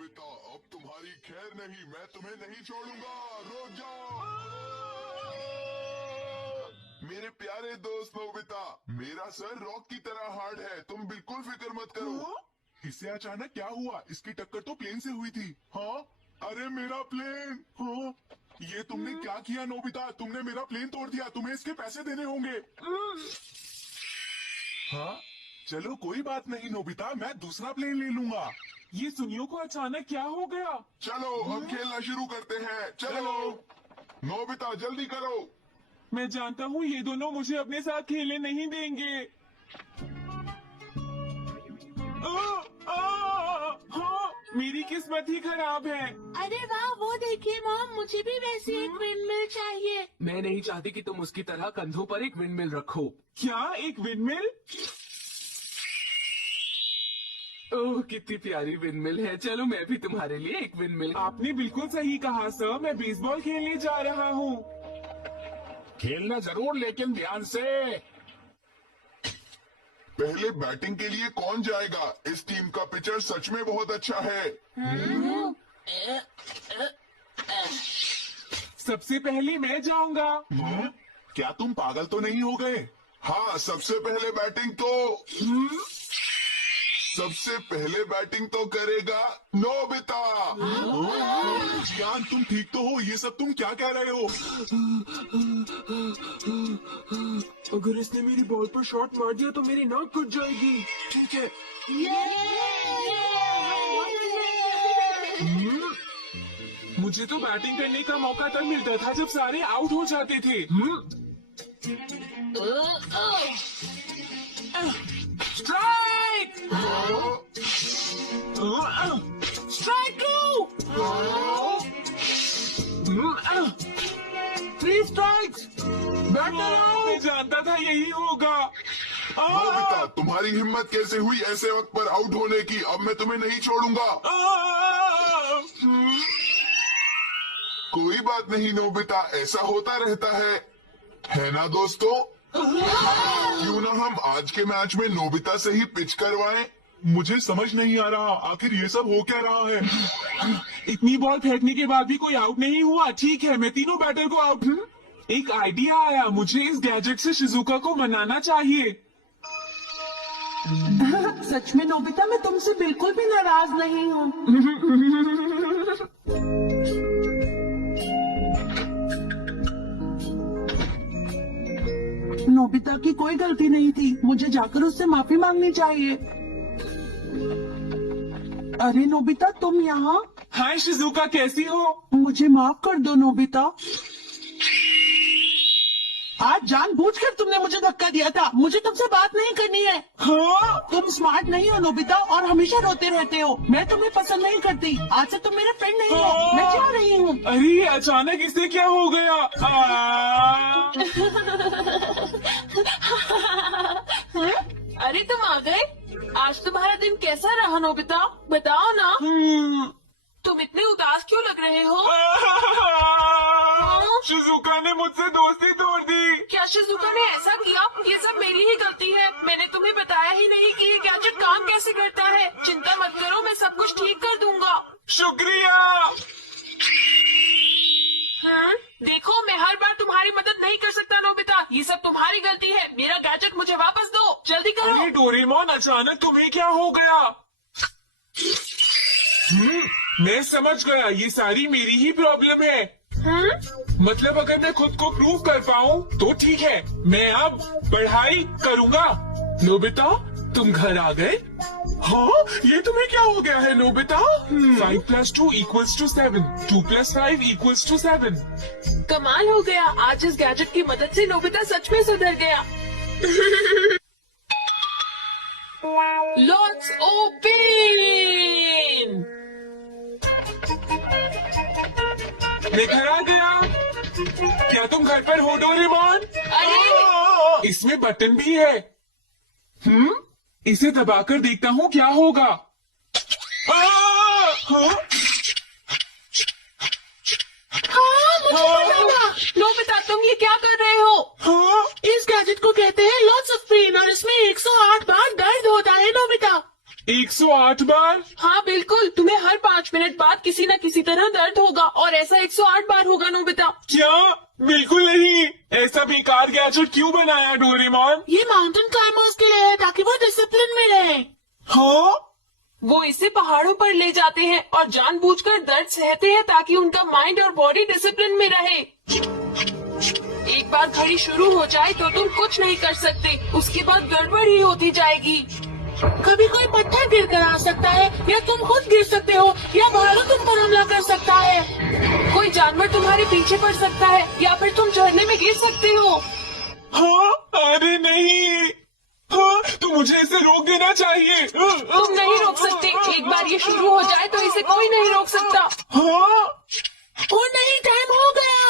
Nobita, अब तुम्हारी खैर नहीं, मैं तुम्हें नहीं छोड़ूंगा, रुक जाओ। मेरे प्यारे दोस्त नोबिता, मेरा सर रॉक की तरह हार्ड है, तुम बिल्कुल फिक्र मत करो। इससे अचानक क्या हुआ? इसकी टक्कर तो प्लेन से हुई थी। हाँ, अरे मेरा प्लेन। हाँ, ये तुमने क्या किया नोबिता? तुमने मेरा प्लेन तोड़ दिया, तुम्हें इसके पैसे देने होंगे। हाँ, चलो कोई बात नहीं नोबिता, मैं दूसरा प्लेन ले लूंगा। ये सुनियो को अचानक क्या हो गया? चलो अब खेलना शुरू करते हैं, चलो। नोबिता जल्दी करो। मैं जानता हूँ ये दोनों मुझे अपने साथ खेलने नहीं देंगे। हाँ, मेरी किस्मत ही खराब है। अरे वाह, वो देखिए मॉम, मुझे भी वैसी एक विंडमिल चाहिए। मैं नहीं चाहती कि तुम उसकी तरह कंधों पर एक विंडमिल रखो। क्या एक विंडमिल? ओह कितनी प्यारी विंडमिल है। चलो मैं भी तुम्हारे लिए एक विंडमिल। आपने बिल्कुल सही कहा सर, मैं बेसबॉल खेलने जा रहा हूँ। खेलना जरूर, लेकिन ध्यान से। पहले बैटिंग के लिए कौन जाएगा? इस टीम का पिचर सच में बहुत अच्छा है। सबसे पहले मैं जाऊंगा। क्या तुम पागल तो नहीं हो गए? हाँ, सबसे पहले बैटिंग तो करेगा नोबिता। जियान, तुम ठीक तो हो? ये सब तुम क्या कह रहे हो? अगर इसने मेरी बॉल पर शॉट मार दिया तो मेरी नाक कट जाएगी। ठीक है। मुझे तो बैटिंग करने का मौका तब मिलता था जब सारे आउट हो जाते थे। Strike! Strike 3 strikes. Batter out. मैं जानता था यही होगा। नोबिता, तुम्हारी हिम्मत कैसे हुई ऐसे वक्त पर आउट होने की? अब मैं तुम्हें नहीं छोड़ूंगा। कोई बात नहीं नोबिता, ऐसा होता रहता है ना दोस्तों? क्यों ना हम आज के मैच में नोबिता से ही पिच करवाएं? मुझे समझ नहीं आ रहा, आखिर ये सब हो क्या रहा है? इतनी बॉल फेंकने के बाद भी कोई आउट नहीं हुआ। ठीक है, मैं तीनों बैटर को आउट। एक आइडिया आया, मुझे इस गैजेट से शिजुका को मनाना चाहिए। सच में नोबिता, मैं तुमसे बिल्कुल भी नाराज नहीं हूँ। नोबिता की कोई गलती नहीं थी, मुझे जाकर उससे माफी मांगनी चाहिए। अरे नोबिता, तुम यहाँ? हाय शिजुका, कैसी हो? मुझे माफ कर दो नोबिता। आज जानबूझकर तुमने मुझे धक्का दिया था, मुझे तुमसे बात नहीं करनी है। हाँ? तुम स्मार्ट नहीं हो नोबिता, और हमेशा रोते रहते हो। मैं तुम्हें पसंद नहीं करती, आज से तुम मेरे फ्रेंड नहीं हो। मैं जा रही हूँ। अरे अचानक इसे क्या हो गया? अरे तुम आ गए? आज तुम्हारा दिन कैसा रहा नोबिता? बताओ ना। तुम इतने उदास क्यों लग रहे हो? शिजुका ने मुझसे दोस्ती तोड़ दी। क्या शिजुका ने ऐसा किया? ये सब मेरी ही गलती है। मैंने तुम्हें बताया ही नहीं कि ये गैजेट काम कैसे करता है। चिंता मत करो, मैं सब कुछ ठीक कर दूंगा। शुक्रिया। देखो, मैं हर बार तुम्हारी मदद नहीं कर सकता नोबिता, ये सब तुम्हारी गलती है। मेरा गैजेट मुझे वापस दो, जल्दी करो। अरे डोरेमोन, अचानक तुम्हें क्या हो गया? मैं समझ गया, ये सारी मेरी ही प्रॉब्लम है। मतलब अगर मैं खुद को प्रूव कर पाऊँ तो ठीक है, मैं अब पढ़ाई करूँगा। नोबिता, तुम घर आ गए? हाँ, ये तुम्हें क्या हो गया है नोबिता? 5 + 2 = 7, 2 + 5 = 7। कमाल हो गया, आज इस गैजेट की मदद से नोबिता सच में सुधर गया। Let's open! मैं घर आ गया। क्या तुम घर पर हो डोरेमोन? अरे! इसमें बटन भी है। इसे दबाकर देखता हूँ क्या होगा। नोबिता, तुम ये क्या कर रहे हो? इस गैजेट को कहते हैं लॉट्स ऑफ पेन, और इसमें 108 बार दर्द होता है नोबिता। 108 108 बार? हाँ बिल्कुल, तुम्हें हर 5 मिनट बाद किसी न किसी तरह दर्द होगा और ऐसा 108 बार होगा नोबिता। क्या? बिल्कुल नहीं। ऐसा बेकार गैजेट क्यों बनाया डोरेमोन? ये माउंटेन क्लाइंबर्स के लिए है ताकि वो डिसिप्लिन में रहे। हाँ? वो इसे पहाड़ों पर ले जाते हैं और जानबूझकर दर्द सहते हैं ताकि उनका माइंड और बॉडी डिसिप्लिन में रहे। एक बार घड़ी शुरू हो जाए तो तुम कुछ नहीं कर सकते, उसके बाद गड़बड़ ही होती जाएगी। कभी कोई पत्थर गिर कर आ सकता है या तुम खुद गिर सकते हो या भालू तुम पर हमला कर सकता है। कोई जानवर तुम्हारे पीछे पड़ सकता है या फिर तुम झरने में गिर सकते हो। हाँ? अरे नहीं। हाँ, तो मुझे इसे रोक देना चाहिए। तुम नहीं रोक सकते, एक बार ये शुरू हो जाए तो इसे कोई नहीं रोक सकता। हाँ? ओ नहीं, टाइम हो गया।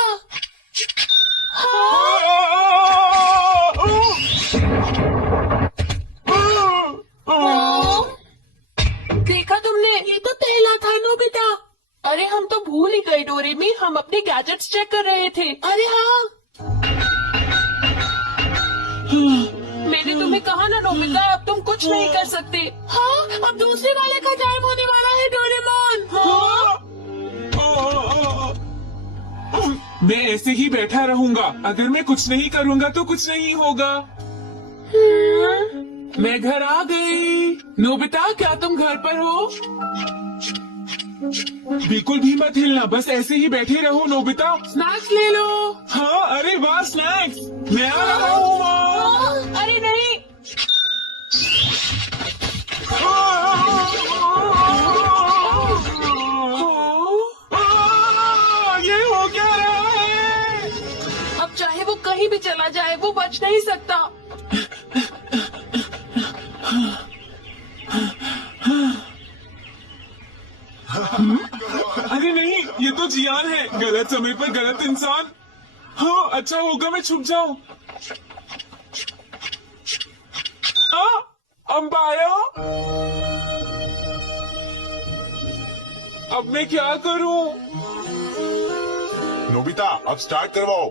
देखा तुमने? ये तो पहला था नोबिता। अरे हम तो भूल ही गए डोरेमी, हम अपने गैजेट्स चेक कर रहे थे। अरे हाँ, मैंने तुम्हें कहा ना नोबिता, अब तुम कुछ नहीं कर सकते। हाँ, अब दूसरे वाले का टाइम होने वाला है डोरेमोन। मैं ऐसे ही बैठा रहूंगा। अगर मैं कुछ नहीं करूंगा तो कुछ नहीं होगा। मैं घर आ गई। नोबिता, क्या तुम घर पर हो? बिल्कुल भी मत हिलना, बस ऐसे ही बैठे रहो नोबिता। स्नैक्स ले लो। हाँ, अरे वाह, स्नैक्स। मैं आ रहा हूँ माँ। अरे नहीं, ये हो क्या रहा है? अब चाहे वो कहीं भी चला जाए वो बच नहीं सकता। अरे नहीं, ये तो जियान है। गलत समय पर गलत इंसान। हाँ, अच्छा होगा मैं छुप जाऊं। अंपायर, अब मैं क्या करूं? नोबिता, अब स्टार्ट करवाओ।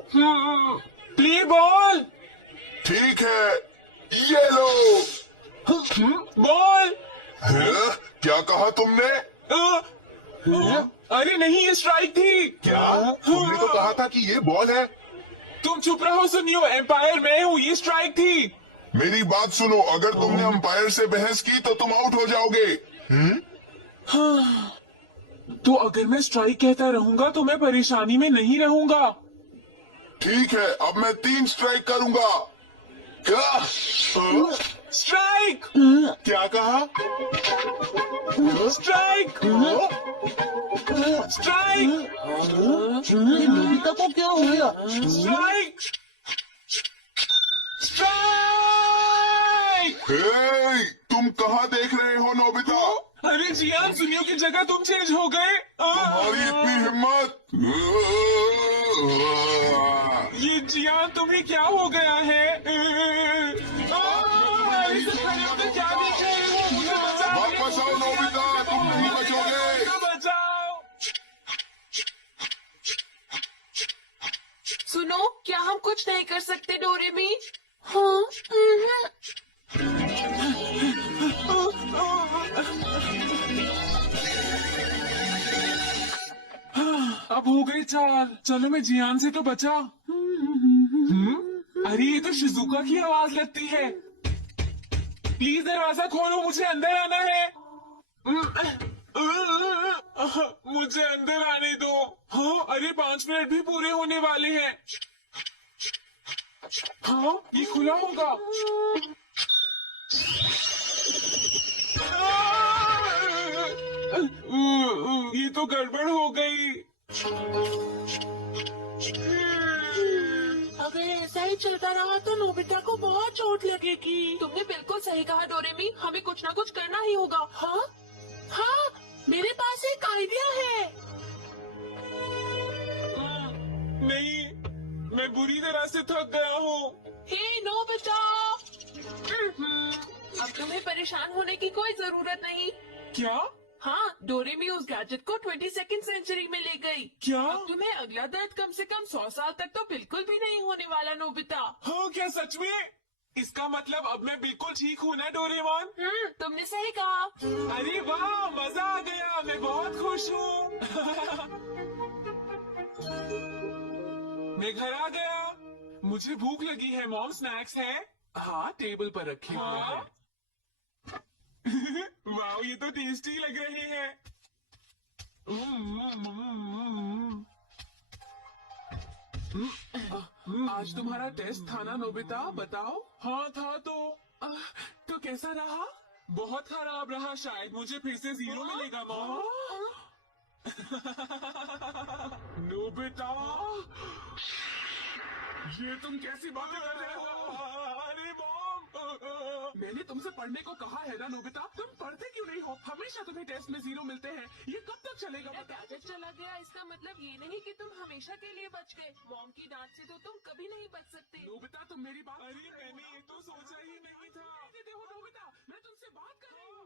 Play ball. ठीक है, ये लो। बॉल। हैं? क्या कहा तुमने? अरे नहीं, ये स्ट्राइक थी। क्या? तुमने तो कहा था कि ये बॉल है। तुम चुप रहो, सुनियो। एम्पायर मैं हूँ, ये स्ट्राइक थी। मेरी बात सुनो, अगर तुमने अंपायर से बहस की तो तुम आउट हो जाओगे। तो अगर मैं स्ट्राइक कहता रहूंगा तो मैं परेशानी में नहीं रहूंगा। ठीक है, अब मैं 3 स्ट्राइक करूंगा। क्या? स्ट्राइक। क्या कहा? स्ट्राइक। स्ट्राइक। ये नोबिता को क्या हो गया? स्ट्राइक। स्ट्राइक। हे, तुम कहाँ देख रहे हो नोबिता? अरे जियान, सुनियो की जगह तुम चेंज हो गए। तुम्हारी इतनी हिम्मत? ये जियान, तुम्हें क्या हो गया है? इसे खड़े होकर क्या देख रहे हो? मुझे बचाओ। वापस आओ नोबिता, तुम नहीं बचोगे। मुझे बचाओ। सुनो, क्या हम कुछ नहीं कर सकते डोरेमी? हाँ, अब हो गई 4। चलो, मैं जियान से तो बचा। अरे ये तो शिजुका की आवाज लगती है। प्लीज दरवाजा खोलो, मुझे अंदर आना है। मुझे अंदर आने दो। हाँ, अरे 5 मिनट भी पूरे होने वाले हैं। हाँ, ये खुला होगा। ये तो गड़बड़ हो गई। अगर ऐसा ही चलता रहा तो नोबिता को बहुत चोट लगेगी। तुमने बिल्कुल सही कहा डोरेमी, हमें कुछ ना कुछ करना ही होगा। हाँ, हाँ, मेरे पास एक आइडिया है। नहीं, मैं बुरी तरह से थक गया हूँ। हे नोबिता, अब तुम्हें परेशान होने की कोई जरूरत नहीं। क्या? हाँ, डोरेमी उस गैजेट को 22nd सेंचुरी में ले गई। क्या? अब तुम्हें अगला दर्द कम से कम 100 साल तक तो बिल्कुल भी नहीं होने वाला नोबिता। हाँ, क्या सच में? इसका मतलब अब मैं बिल्कुल ठीक हूँ ना डोरेमोन? तुमने सही कहा। अरे वाह, मजा आ गया, मैं बहुत खुश हूँ। मैं घर आ गया। मुझे भूख लगी है मॉम, स्नैक्स है? हाँ, टेबल पर रखे हुए हैं। वाह, ये तो टेस्टी लग रहे हैं। आज तुम्हारा टेस्ट था ना नोबिता, बताओ। हाँ था तो कैसा रहा? बहुत खराब रहा, शायद मुझे फिर से 0 मिलेगा मॉम। नोबिता, ये तुम कैसी बातें कर रहे हो? अरे मॉम, मैंने तुमसे पढ़ने को कहा है ना नोबिता, तुम पढ़ते क्यों नहीं हो? हमेशा तुम्हें टेस्ट में 0 मिलते हैं, ये कब तक चलेगा? मेरा गैजेट चला गया, इसका मतलब ये नहीं कि तुम हमेशा के लिए बच गए। मॉम की डांट से तो तुम कभी नहीं बच सकते। नोबिता, तुम मेरी बात। अरे मैंने ये तो सोचा ही नहीं था। देखो नोबिता, मैं तुमसे बात कर रही हूँ।